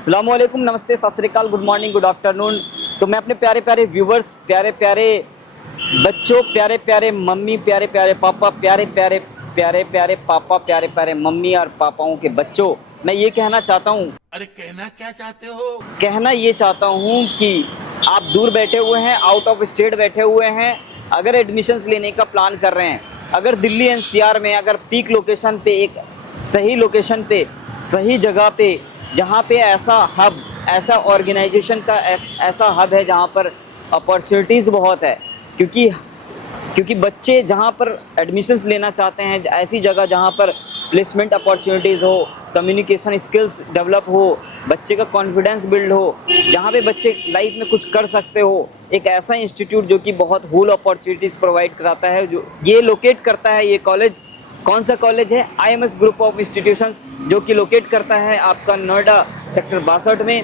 अस्सलामुअलैकुम, नमस्ते, सत श्री अकाल, गुड मॉर्निंग, गुड आफ्टरनून। तो मैं अपने प्यारे प्यारे व्यूवर्स, प्यारे प्यारे बच्चों, प्यारे प्यारे मम्मी, प्यारे प्यारे पापा, प्यारे प्यारे प्यारे प्यारे पापा, प्यारे प्यारे मम्मी और पापाओं के बच्चों, मैं ये कहना चाहता हूँ। अरे कहना क्या चाहते हो? कहना ये चाहता हूँ कि आप दूर बैठे हुए हैं, आउट ऑफ स्टेट बैठे हुए हैं, अगर एडमिशन्स लेने का प्लान कर रहे हैं, अगर दिल्ली एनसीआर में अगर पीक लोकेशन पे, एक सही लोकेशन पे, सही जगह पे, जहाँ पे ऐसा हब, ऐसा ऑर्गेनाइजेशन का ऐसा हब है जहाँ पर अपॉर्चुनिटीज़ बहुत है, क्योंकि क्योंकि बच्चे जहाँ पर एडमिशन्स लेना चाहते हैं, ऐसी जगह जहाँ पर प्लेसमेंट अपॉर्चुनिटीज़ हो, कम्युनिकेशन स्किल्स डेवलप हो, बच्चे का कॉन्फिडेंस बिल्ड हो, जहाँ पे बच्चे लाइफ में कुछ कर सकते हो, एक ऐसा इंस्टीट्यूट जो कि बहुत होल अपॉर्चुनिटीज़ प्रोवाइड कराता है, जो ये लोकेट करता है। ये कॉलेज कौन सा कॉलेज है? IMS ग्रुप ऑफ इंस्टीट्यूशंस, जो कि लोकेट करता है आपका नोएडा सेक्टर 62 में।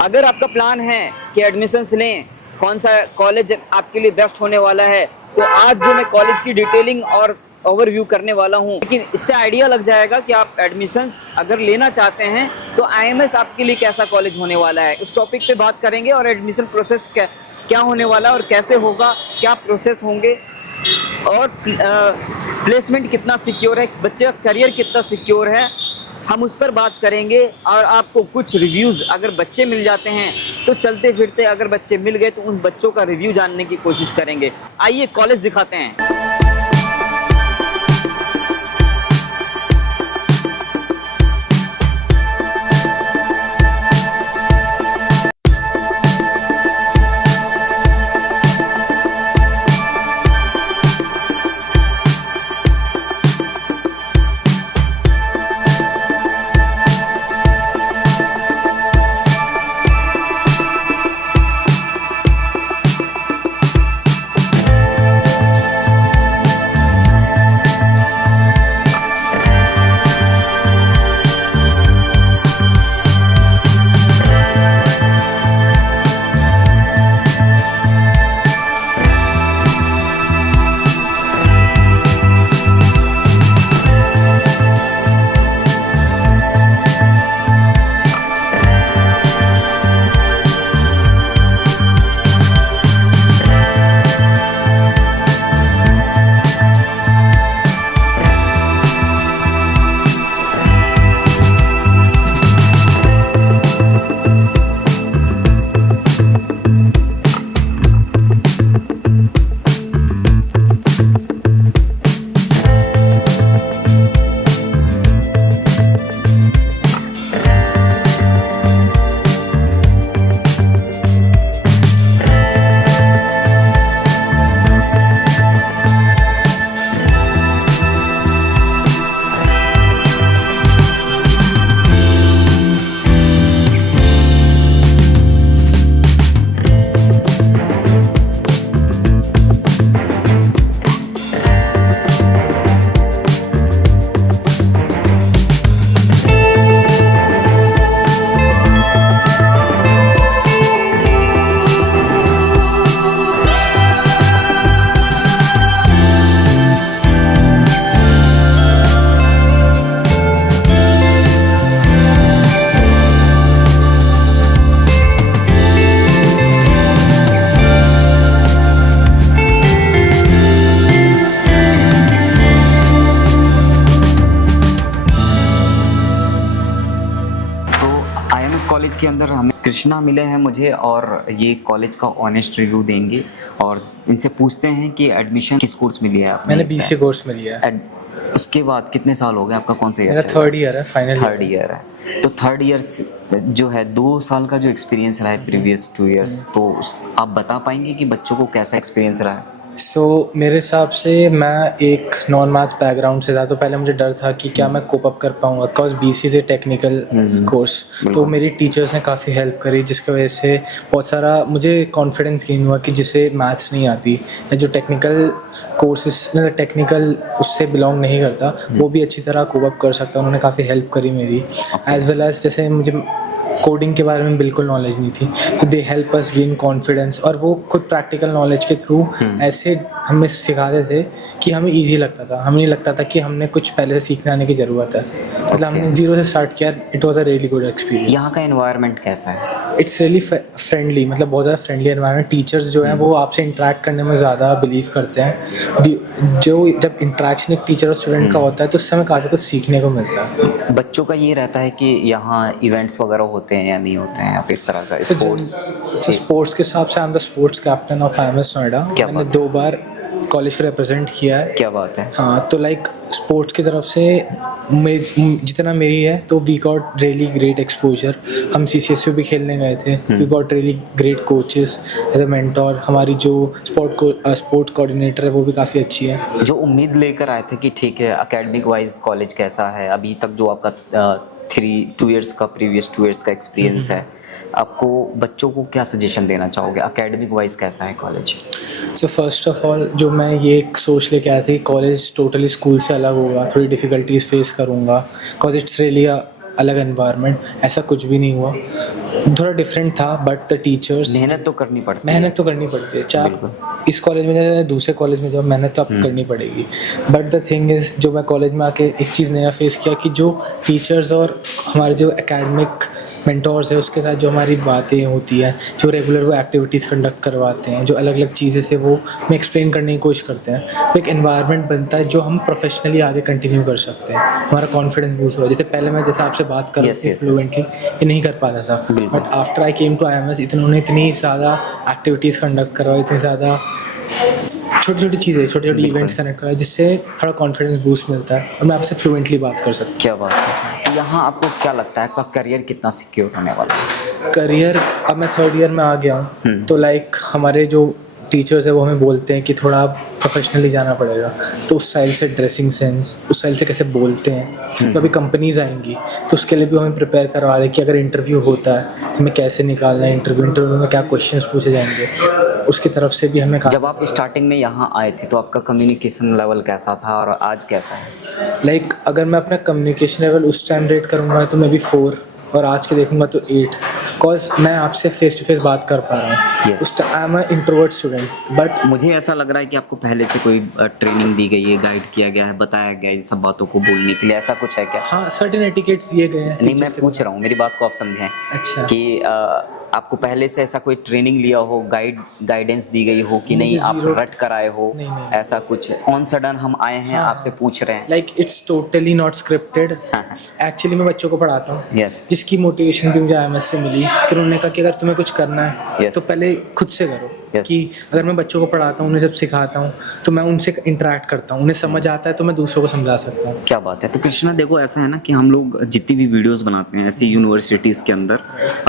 अगर आपका प्लान है कि एडमिशन्स लें, कौन सा कॉलेज आपके लिए बेस्ट होने वाला है, तो आज जो मैं कॉलेज की डिटेलिंग और ओवरव्यू करने वाला हूँ, लेकिन इससे आइडिया लग जाएगा कि आप एडमिशन्स अगर लेना चाहते हैं तो IMS आपके लिए कैसा कॉलेज होने वाला है। उस टॉपिक पे बात करेंगे और एडमिशन प्रोसेस क्या होने वाला है और कैसे होगा, क्या प्रोसेस होंगे, और प्लेसमेंट कितना सिक्योर है, बच्चे का करियर कितना सिक्योर है, हम उस पर बात करेंगे। और आपको कुछ रिव्यूज़, अगर बच्चे मिल जाते हैं तो चलते फिरते अगर बच्चे मिल गए तो उन बच्चों का रिव्यू जानने की कोशिश करेंगे। आइए कॉलेज दिखाते हैं। कॉलेज के अंदर हमें कृष्णा मिले हैं मुझे, और ये कॉलेज का ऑनेस्ट रिव्यू देंगे और इनसे पूछते हैं कि एडमिशन किस कोर्स में लिया है आपने? मैंने BCA कोर्स में लिया है। उसके बाद कितने साल हो गए आपका? कौन सा ईयर? मेरा थर्ड ईयर है, फाइनल थर्ड ईयर है। तो थर्ड ईयर जो है 2 साल का जो एक्सपीरियंस रहा है प्रीवियस 2 इयर्स, तो आप बता पाएंगे कि बच्चों को कैसा एक्सपीरियंस रहा है? मेरे हिसाब से मैं एक नॉन मैथ्स बैकग्राउंड से था, तो पहले मुझे डर था कि क्या मैं कोप अप कर पाऊँगा, बिकॉज BCA से टेक्निकल कोर्स। तो मेरी टीचर्स ने काफ़ी हेल्प करी, जिसकी वजह से बहुत सारा मुझे कॉन्फिडेंस गेन हुआ कि जिसे मैथ्स नहीं आती या जो टेक्निकल कोर्सेस मतलब टेक्निकल उससे बिलोंग नहीं करता, वो भी अच्छी तरह कोप अप कर सकता। उन्होंने काफ़ी हेल्प करी मेरी, एज वेल एज जैसे मुझे कोडिंग के बारे में बिल्कुल नॉलेज नहीं थी, तो they help us gain confidence, और वो खुद प्रैक्टिकल नॉलेज के थ्रू ऐसे हमें सिखाते थे कि हमें ईजी लगता था, हमें नहीं लगता था कि हमने कुछ पहले से सीखने आने की ज़रूरत है। मतलब हमने ज़ीरो से स्टार्ट किया। It was a really good experience. यहाँ का एनवायरनमेंट कैसा है? इट्स रियली फ्रेंडली, मतलब बहुत ज़्यादा फ्रेंडली एनवायरनमेंट। टीचर्स जो हैं वो आपसे इंटरेक्ट करने में ज़्यादा बिलीव करते हैं। जो जब इंटरेक्शन एक टीचर और स्टूडेंट का होता है तो उससे हमें काफ़ी कुछ सीखने को मिलता है। बच्चों का ये रहता है कि यहाँ इवेंट्स वगैरह होते हैं या नहीं होते हैं, आप इस तरह का स्पोर्ट्स? स्पोर्ट्स के हिसाब से I am the sports captain of IMS Noida. क्या मैंने बात है। 2 बार कॉलेज को रिप्रेजेंट किया है। क्या बात है। हाँ, तो लाइक स्पोर्ट्स की तरफ से जितना मेरी है तो we got really great exposure. हम CCSU भी खेलने गए थे। We got really great coaches as a mentor. हमारी जो स्पोर्ट्स कोऑर्डिनेटर है वो भी काफ़ी अच्छी है। जो उम्मीद लेकर आए थे कि ठीक है एकेडमिक वाइज कॉलेज कैसा है, अभी तक जो आपका 2 इयर्स का प्रीवियस 2 इयर्स का एक्सपीरियंस है, आपको बच्चों को क्या सजेशन देना चाहोगे? एकेडमिक वाइज कैसा है college? So first of all जो मैं ये एक सोच लेके आया था कि कॉलेज टोटली स्कूल से अलग होगा, थोड़ी डिफ़िकल्टीज फेस करूँगा, बिकॉज इट्स रियली अलग एनवायरनमेंट। ऐसा कुछ भी नहीं हुआ, थोड़ा डिफरेंट था। बट द टीचर्स, मेहनत तो करनी पड़ती है। मेहनत तो करनी पड़ती है, चाहे आप इस कॉलेज में जाए दूसरे कॉलेज में जाओ, मेहनत तो आपको करनी पड़ेगी। बट द थिंग इज़, जो मैं कॉलेज में आके एक चीज़ नया फेस किया कि जो टीचर्स और हमारे जो एकेडमिक मेंटोर्स है उसके साथ जो हमारी बातें होती हैं, जो रेगुलर वो एक्टिविटीज़ कंडक्ट करवाते हैं, जो अलग अलग चीज़ें से वो हमें एक्सप्लेन करने की कोशिश करते हैं, तो एक एनवायरनमेंट बनता है जो हम प्रोफेशनली आगे कंटिन्यू कर सकते हैं। हमारा कॉन्फिडेंस बूस्ट हो। जैसे पहले मैं जैसे आपसे बात कर रहा था फ्लुएंटली ये नहीं कर पाता था, but after I came to IMS इतनी ज़्यादा एक्टिविटीज़ कंडक्ट करवाई, इतनी ज़्यादा छोटी छोटी चीज़ें, छोटे छोटे इवेंट्स कनेक्ट करवाए, जिससे थोड़ा कॉन्फिडेंस बूस्ट मिलता है और मैं आपसे फ्लुएंटली बात कर सकता हूँ। क्या बात है। तो यहाँ आपको क्या लगता है आपका करियर कितना सिक्योर होने वाला है? करियर, अब मैं 3rd ईयर में आ गया हूँ तो लाइक हमारे जो टीचर्स है वो हमें बोलते हैं कि थोड़ा प्रोफेशनली जाना पड़ेगा, तो उस स्टाइल से ड्रेसिंग सेंस, उस स्टाइल से कैसे बोलते हैं। तो अभी कंपनीज आएंगी तो उसके लिए भी हमें प्रिपेयर करवा रहे हैं कि अगर इंटरव्यू होता है तो हमें कैसे निकालना है, इंटरव्यू में क्या क्वेश्चंस पूछे जाएंगे, उसकी तरफ से भी हमें। जब आप स्टार्टिंग में यहाँ आए थे तो आपका कम्युनिकेशन लेवल कैसा था और आज कैसा है? लाइक अगर मैं अपना कम्युनिकेशन लेवल उस टाइम रेट करूँगा तो मैं भी 4 और आज के देखूंगा तो 8, बिकॉज मैं आपसे फेस टू फेस बात कर पा रहा हूँ। Yes. उस time I am a introvert student, but मुझे ऐसा लग रहा है कि आपको पहले से कोई ट्रेनिंग दी गई है, गाइड किया गया है, बताया गया है इन सब बातों को बोलने के लिए, ऐसा कुछ है क्या? हाँ, सर्टेन एटिकेट्स दिए गए हैं। नहीं, मैं पूछ रहा हूँ, मेरी बात को आप समझें। अच्छा। कि आपको पहले से ऐसा कोई ट्रेनिंग लिया हो, गाइडेंस दी गई हो कि नहीं, आप रट कर आए हो? नहीं। ऐसा कुछ ऑन सडन हम आए हैं, आपसे पूछ रहे हैं? Like it's totally not scripted. Actually मैं बच्चों को पढ़ाता हूँ, यस, जिसकी मोटिवेशन भी मुझे IMS से मिली कि उन्होंने कहा कि अगर तुम्हें कुछ करना है Yes. तो पहले खुद से करो। Yes. कि अगर मैं बच्चों को पढ़ाता हूँ, उन्हें जब सिखाता हूँ तो मैं उनसे इंटरेक्ट करता हूँ, उन्हें समझ आता है तो मैं दूसरों को समझा सकता हूँ। क्या बात है। तो कृष्णा देखो, ऐसा है ना कि हम लोग जितनी भी वीडियोस बनाते हैं ऐसी यूनिवर्सिटीज़ के अंदर,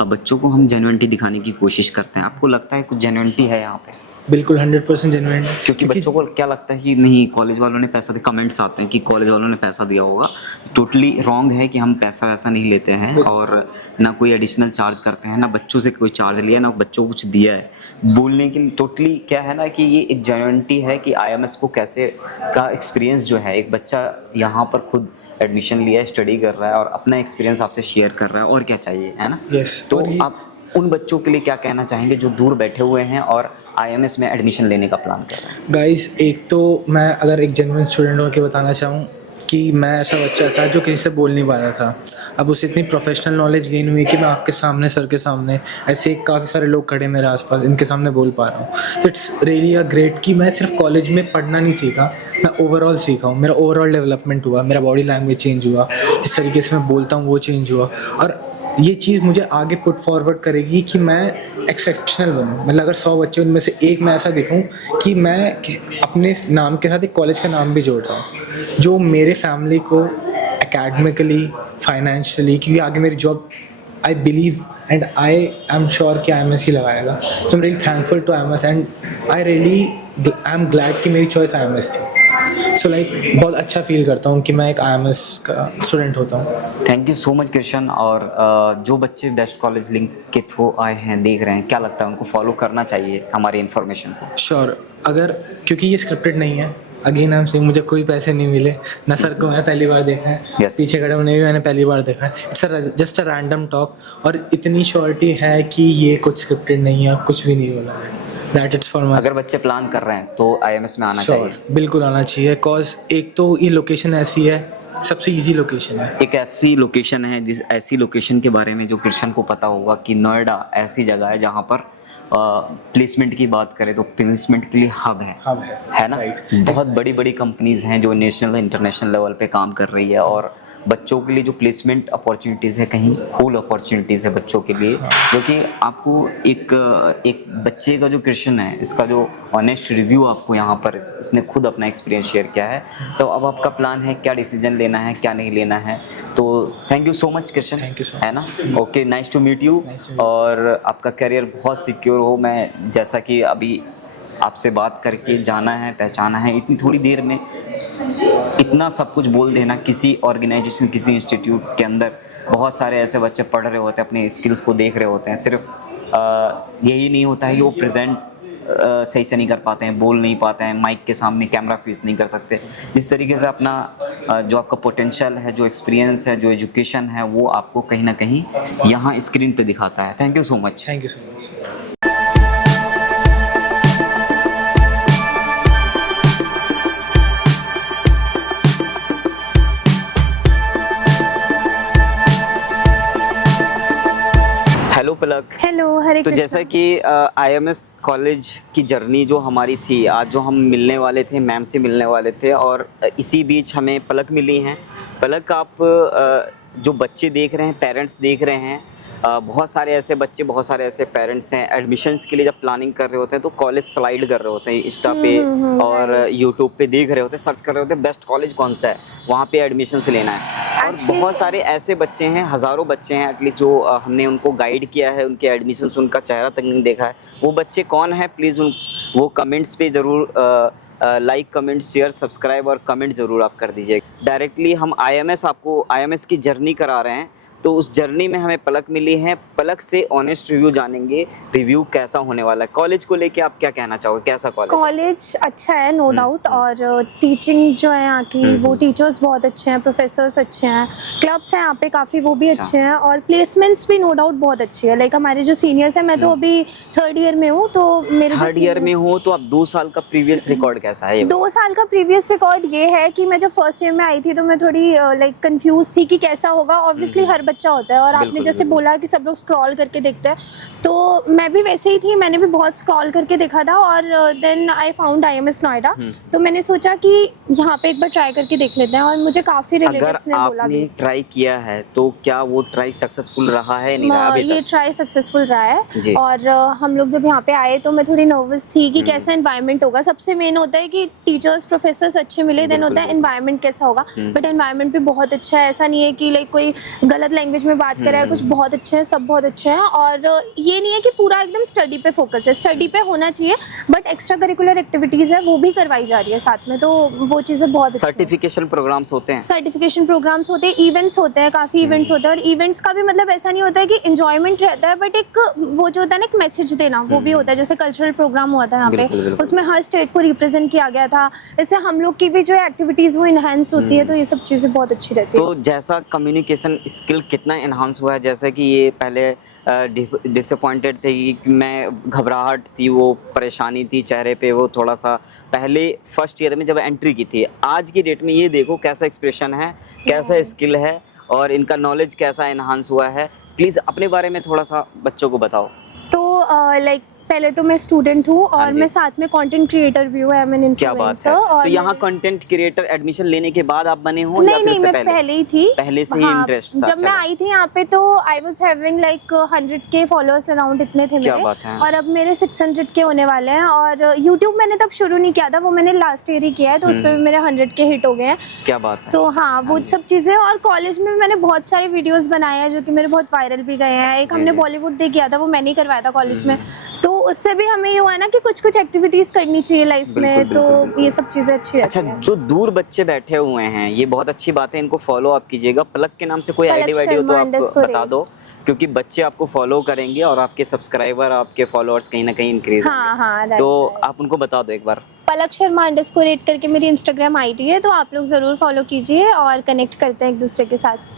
बच्चों को हम जेन्युइनिटी दिखाने की कोशिश करते हैं। आपको लगता है कुछ जेन्युइनिटी है यहाँ पे? बिल्कुल 100% जेन्युइन है। क्योंकि बच्चों को क्या लगता है कि नहीं, कॉलेज वालों ने पैसा दिया, कमेंट्स आते हैं कि कॉलेज वालों ने पैसा दिया होगा। टोटली रॉन्ग है कि हम पैसा वैसा नहीं लेते हैं और ना कोई एडिशनल चार्ज करते हैं, ना बच्चों से कोई चार्ज लिया, ना बच्चों को कुछ दिया है बोलने के लिए। टोटली क्या है ना कि ये एक जेन्युइनिटी है कि IMS को कैसे का एक्सपीरियंस जो है, एक बच्चा यहाँ पर खुद एडमिशन लिया है, स्टडी कर रहा है और अपना एक्सपीरियंस आपसे शेयर कर रहा है, और क्या चाहिए, है ना? यस। तो आप उन बच्चों के लिए क्या कहना चाहेंगे जो दूर बैठे हुए हैं और IMS में एडमिशन लेने का प्लान कर रहे हैं? गाइस, एक तो मैं अगर एक जेन्युइन स्टूडेंट होकर बताना चाहूँ कि मैं ऐसा बच्चा था जो किसी से बोल नहीं पाता था। अब उसे इतनी प्रोफेशनल नॉलेज गेन हुई कि मैं आपके सामने, सर के सामने, ऐसे काफ़ी सारे लोग खड़े मेरे आसपास, इनके सामने बोल पा रहा हूँ। तो इट्स रियली अ ग्रेट कि मैं सिर्फ कॉलेज में पढ़ना नहीं सीखा, मैं ओवरऑल सीखा हूँ। मेरा ओवरऑल डेवलपमेंट हुआ, मेरा बॉडी लैंग्वेज चेंज हुआ, जिस तरीके से मैं बोलता हूँ वो चेंज हुआ, और ये चीज़ मुझे आगे पुट फॉरवर्ड करेगी कि मैं एक्सेप्शनल बनूँ। मतलब अगर 100 बच्चे उनमें से एक मैं ऐसा दिखूँ कि मैं अपने नाम के साथ एक कॉलेज का नाम भी जोड़ रहा हूँ, जो मेरे फैमिली को एकेडमिकली, फाइनेंशियली, क्योंकि आगे मेरी job I believe and I am sure कि IMS ही लगाएगा। तो I am really thankful to IMS and I am glad कि मेरी चॉइस IMS थी। सो लाइक बहुत अच्छा फील करता हूँ कि मैं एक IMS का स्टूडेंट होता हूँ। Thank you so much Krishna. और जो बच्चे बेस्ट कॉलेज लिंक के थ्रू आए हैं, देख रहे हैं, क्या लगता है उनको फॉलो करना चाहिए हमारी इन्फॉर्मेशन को? श्योर, अगर, क्योंकि ये स्क्रिप्टेड नहीं है, अगेन आई एम सेइंग, मुझे कोई पैसे नहीं मिले ना, सर को मैंने पहली बार देखा है, Yes. पीछे खड़े उन्हें भी मैंने पहली बार देखा है। It's just a random talk, और इतनी श्योरिटी है कि ये कुछ स्क्रिप्टेड नहीं है, कुछ भी नहीं बोला है। दैट इट्स फॉर माई अगर बच्चे प्लान कर रहे हैं तो आईएमएस में आना चाहिए। बिल्कुल आना चाहिए, कॉज एक तो ये लोकेशन ऐसी है, सबसे इजी लोकेशन है। एक ऐसी लोकेशन है जिस ऐसी लोकेशन के बारे में जो कृष्ण को पता होगा कि नोएडा ऐसी जगह है जहाँ पर प्लेसमेंट की बात करें तो प्लेसमेंट के लिए हब है ना। बहुत बड़ी बड़ी कंपनीज हैं जो नेशनल इंटरनेशनल लेवल पे काम कर रही है, और बच्चों के लिए जो प्लेसमेंट अपॉर्चुनिटीज़ है कहीं फुल अपॉर्चुनिटीज़ है बच्चों के लिए, जो कि आपको एक बच्चे का जो क्वेश्चन है इसका जो ऑनेस्ट रिव्यू आपको यहाँ पर इसने खुद अपना एक्सपीरियंस शेयर किया है। तो अब आपका प्लान है क्या डिसीजन लेना है क्या नहीं लेना है। तो thank you so much Krishna, Thank you so है ना। Okay, nice to meet you, और आपका करियर बहुत सिक्योर हो। मैं जैसा कि अभी आपसे बात करके जाना है पहचाना है, इतनी थोड़ी देर में इतना सब कुछ बोल देना, किसी ऑर्गेनाइजेशन किसी इंस्टीट्यूट के अंदर बहुत सारे ऐसे बच्चे पढ़ रहे होते हैं, अपने स्किल्स को देख रहे होते हैं, सिर्फ यही नहीं होता है कि वो प्रेजेंट सही से नहीं कर पाते हैं, बोल नहीं पाते हैं, माइक के सामने कैमरा फेस नहीं कर सकते। जिस तरीके से अपना जो आपका पोटेंशियल है, जो एक्सपीरियंस है, जो एजुकेशन है, वो आपको कहीं ना कहीं यहाँ स्क्रीन पे दिखाता है। Thank you so much. Thank you so much. Hello Palak. Hello, Hare तो कृष्णा। जैसा कि आईएमएस कॉलेज की जर्नी जो हमारी थी, आज जो हम मिलने वाले थे, मैम से मिलने वाले थे, और इसी बीच हमें पलक मिली हैं। पलक, आप जो बच्चे देख रहे हैं, पेरेंट्स देख रहे हैं, बहुत सारे ऐसे बच्चे, बहुत सारे ऐसे पेरेंट्स हैं, एडमिशन्स के लिए जब प्लानिंग कर रहे होते हैं तो कॉलेज स्लाइड कर रहे होते हैं इंस्टा पे और यूट्यूब पे देख रहे होते हैं, सर्च कर रहे होते हैं बेस्ट कॉलेज कौन सा है, वहाँ पे एडमिशन्स लेना है। और बहुत सारे ऐसे बच्चे हैं, हज़ारों बच्चे हैं एटलीस्ट, जो हमने उनको गाइड किया है, उनके एडमिशन्स, उनका चेहरा तक नहीं देखा है। वो बच्चे कौन है, प्लीज़ वो कमेंट्स पे ज़रूर लाइक, कमेंट, शेयर, सब्सक्राइब और कमेंट ज़रूर आप कर दीजिए। डायरेक्टली हम आपको आईएमएस की जर्नी करा रहे हैं, तो उस जर्नी में हमें पलक मिली है। पलक से ऑनेस्ट रिव्यू जानेंगे, रिव्यू कैसा होने वाला है। कॉलेज को लेके आप क्या कहना चाहोगे, कैसा कॉलेज? कॉलेज अच्छा है, नो डाउट, और टीचिंग जो है यहाँ की, वो टीचर्स बहुत अच्छे हैं, प्रोफेसर्स अच्छे हैं, क्लब्स हैं यहाँ पे काफ़ी, वो भी अच्छे हैं, और प्लेसमेंट्स भी नो डाउट बहुत अच्छी है। लाइक हमारे जो सीनियर्स हैं, मैं तो अभी 3rd ईयर में हूँ, तो मेरे थर्ड ईयर में हो तो आप 2 साल का प्रीवियस रिकॉर्ड कैसा है? 2 साल का प्रीवियस रिकॉर्ड ये है कि मैं जब फर्स्ट ईयर में आई थी तो मैं थोड़ी लाइक कंफ्यूज थी कि कैसा होगा। ऑब्वियसली हर बच्चा होता है, और आपने जैसे बोला कि सब लोग स्क्रॉल करके देखते हैं, तो मैं भी वैसे ही थी, मैंने भी बहुत स्क्रॉल करके देखा था, और then I found IMS Noida. तो मैंने सोचा कि यहाँ पे एक बार ट्राई करके देख लेते हैं, और मुझे काफ़ी रिलेटिव्स ने बोला आपने ट्राई किया है तो क्या वो ट्राई सक्सेसफुल रहा है नहीं रहा अभी तक? ये ट्राई सक्सेसफुल रहा है, और हम लोग जब यहाँ पे आए तो मैं थोड़ी नर्वस थी कि कैसा एनवायरनमेंट होगा। सबसे मेन होता है कि टीचर्स प्रोफेसर्स अच्छे मिले, देन होता है एनवायरनमेंट कैसा होगा। बट एनवायरनमेंट भी बहुत अच्छा है, ऐसा नहीं है कि लाइक कोई गलत लैंग्वेज में बात कर रहा है, कुछ बहुत अच्छे हैं, सब बहुत अच्छे हैं। और ये नहीं है कि पूरा एकदम स्टडी पे फोकस है, स्टडी पे होना चाहिए, बट एक्स्ट्रा करिकुलर एक्टिविटीज़ है वो भी करवाई जा रही है साथ में, तो वो चीज़ें बहुत अच्छी हैं। सर्टिफिकेशन प्रोग्राम्स होते हैं, सर्टिफिकेशन प्रोग्राम्स होते हैं, इवेंट्स होते हैं, काफ़ी इवेंट्स होते हैं, और इवेंट्स का भी मतलब ऐसा नहीं होता है कि इंजॉयमेंट रहता है, बट एक वो जो होता है ना, एक मैसेज देना, वो भी होता है। जैसे कल्चरल प्रोग्राम हुआ था यहाँ पे, उसमें हर स्टेट को रिप्रेजेंट किया गया था, इससे हम लोग की भी जो एक्टिविटीज़ वो इन्हांस होती है, तो ये सब चीज़ें बहुत अच्छी रहती है। तो जैसा कम्युनिकेशन स्किल कितना एनहांस हुआ है? जैसे कि ये पहले डिसअपॉइंटेड थे कि मैं, घबराहट थी, वो परेशानी थी चेहरे पे, वो थोड़ा सा पहले फर्स्ट ईयर में जब एंट्री की थी, आज की डेट में ये देखो कैसा एक्सप्रेशन है, कैसा स्किल है, और इनका नॉलेज कैसा एनहांस हुआ है। प्लीज़ अपने बारे में थोड़ा सा बच्चों को बताओ। तो लाइक पहले तो मैं स्टूडेंट हूँ, और मैं साथ में कंटेंट क्रिएटर भी हूँ, आई एम एन इन्फ्लुएंसर। और तो यहाँ कंटेंट क्रिएटर एडमिशन लेने के बाद आप बने हो या फिर से मैं पहले ही थी, पहले से ही इंटरेस्ट था? जब मैं आई थी यहाँ पे तो I was having like 100K followers around, इतने थे मेरे, और अब मेरे 600K होने वाले हैं। और यूट्यूब मैंने तब शुरू नहीं किया था, वो मैंने लास्ट ईयर ही किया है, तो उस पर भी मेरे 100K हिट हो गए हैं। क्या बात है। तो हाँ, वो सब चीज़ें। और कॉलेज में मैंने बहुत सारे वीडियोज़ बनाए हैं जो कि मेरे बहुत वायरल भी गए हैं। एक हमने बॉलीवुड डे किया था, वो मैंने ही करवाया था कॉलेज में, तो उससे भी हमें हुआ ना कि कुछ एक्टिविटीज करनी चाहिए लाइफ में, तो ये सब चीजें अच्छी रहती हैं। अच्छा, जो दूर बच्चे बैठे हुए हैं, ये बहुत अच्छी बात है, इनको फॉलो आप कीजिएगा। पलक के नाम से कोई आईडी वाईडी हो तो आप बता दो, क्योंकि बच्चे आपको फॉलो करेंगे और आपके सब्सक्राइबर, आपके फॉलोअर्स कहीं ना कहीं इंक्रीज होंगे। तो आप उनको बता दो एक बार। पलक शर्मा _ करके मेरी इंस्टाग्राम आईडी है, तो आप लोग ज़रूर फॉलो कीजिए और कनेक्ट करते हैं एक दूसरे के साथ।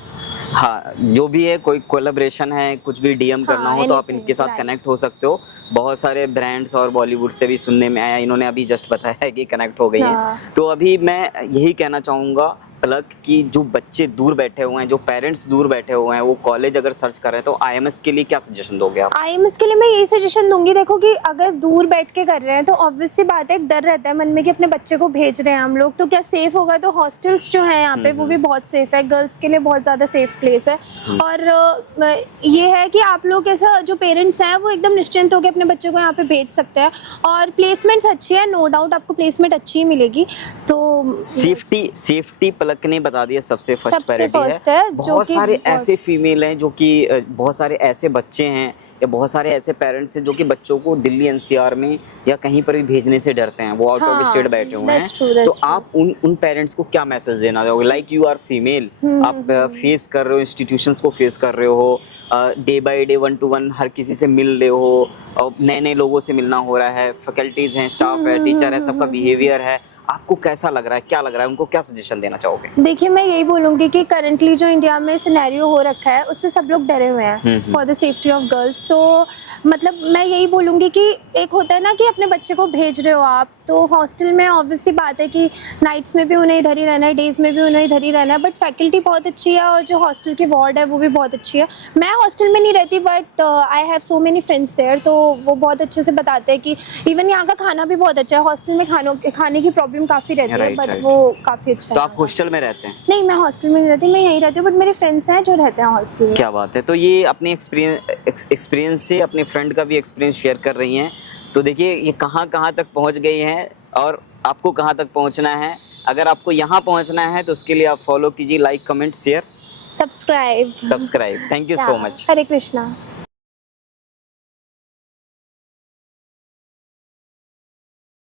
हाँ, जो भी है, कोई कोलैबोरेशन है, कुछ भी डीएम करना हाँ, हो तो आप anything, इनके साथ right. कनेक्ट हो सकते हो। बहुत सारे ब्रांड्स और बॉलीवुड से भी सुनने में आया, इन्होंने अभी जस्ट बताया है कि कनेक्ट हो गई हैं। हाँ। तो अभी मैं यही कहना चाहूँगा पलक कि जो बच्चे दूर बैठे हुए हैं, जो पेरेंट्स दूर बैठे हुए हैं, वो कॉलेज अगर सर्च कर रहे हैं तो आईएमएस के लिए क्या सजेशन दोगे आप? आईएमएस के लिए मैं यही सजेशन दूंगी, देखो कि अगर दूर बैठ के कर रहे हैं तो ऑब्वियस सी बात है, एक डर रहता है मन में कि अपने बच्चे को भेज रहे हैं हम लोग तो क्या सेफ होगा। तो हॉस्टल्स जो हैं यहाँ पे वो भी बहुत सेफ है, गर्ल्स के लिए बहुत ज़्यादा सेफ प्लेस है। और ये है कि आप लोग ऐसा जो पेरेंट्स हैं वो एकदम निश्चिंत होकर अपने बच्चे को यहाँ पे भेज सकते हैं। और प्लेसमेंट्स अच्छी है, नो डाउट आपको प्लेसमेंट अच्छी ही मिलेगी। तो सेफ्टी पलक ने बता दिया सबसे फर्स्ट सबसे प्रायोरिटी first है, जो बहुत कि सारे बहुत- ऐसे फीमेल हैं जो कि बहुत सारे ऐसे बच्चे हैं या बहुत सारे ऐसे पेरेंट्स हैं जो कि बच्चों को दिल्ली एनसीआर में या कहीं पर भी भेजने से डरते हैं, वो आउट ऑफ हाँ, स्टेट बैठे हुए that's true, हैं। तो that's true. आप उन पेरेंट्स को क्या मैसेज देना चाहोगे? लाइक यू आर फीमेल, आप फेस कर रहे हो, इंस्टीट्यूशंस को फेस कर रहे हो, डे बाय डे 1 to 1 हर किसी से मिल रहे हो, नए नए लोगों से मिलना हो रहा है, फैकल्टीज हैं, स्टाफ है, टीचर है, सबका बिहेवियर है, आपको कैसा लग रहा है, क्या लग रहा है, उनको क्या सजेशन देना चाहोगे? देखिए मैं यही बोलूँगी कि करंटली जो इंडिया में सिनेरियो हो रखा है उससे सब लोग डरे हुए हैं for the safety of girls. तो मतलब मैं यही बोलूँगी कि एक होता है ना कि अपने बच्चे को भेज रहे हो आप, तो हॉस्टल में ऑब्वियसली बात है कि नाइट्स में भी उन्हें इधर ही रहना है, डेज़ में भी उन्हें इधर ही रहना है, बट फैकल्टी बहुत अच्छी है और जो हॉस्टल की वार्ड है वो भी बहुत अच्छी है। मैं हॉस्टल में नहीं रहती but I have so many friends there, तो वो बहुत अच्छे से बताते हैं कि इवन यहाँ का खाना भी बहुत अच्छा है। हॉस्टल में खाने की प्रॉब्लम काफ़ी रहती है Right, बट right. वो काफ़ी अच्छा तो है। आप हॉस्टल में रहते हैं? नहीं, मैं हॉस्टल में नहीं रहती, मैं यहीं रहती हूँ, बट मेरे फ्रेंड्स हैं जो रहते हैं हॉस्टल में। क्या बात है। तो ये अपने एक्सपीरियंस से अपने फ्रेंड का भी एक्सपीरियंस शेयर कर रही हैं। तो देखिए ये कहाँ कहाँ तक पहुँच गई हैं और आपको कहाँ तक पहुँचना है। अगर आपको यहाँ पहुँचना है तो उसके लिए आप फॉलो कीजिए, like, comment, share, subscribe. Subscribe. Thank you so much. Hare Krishna.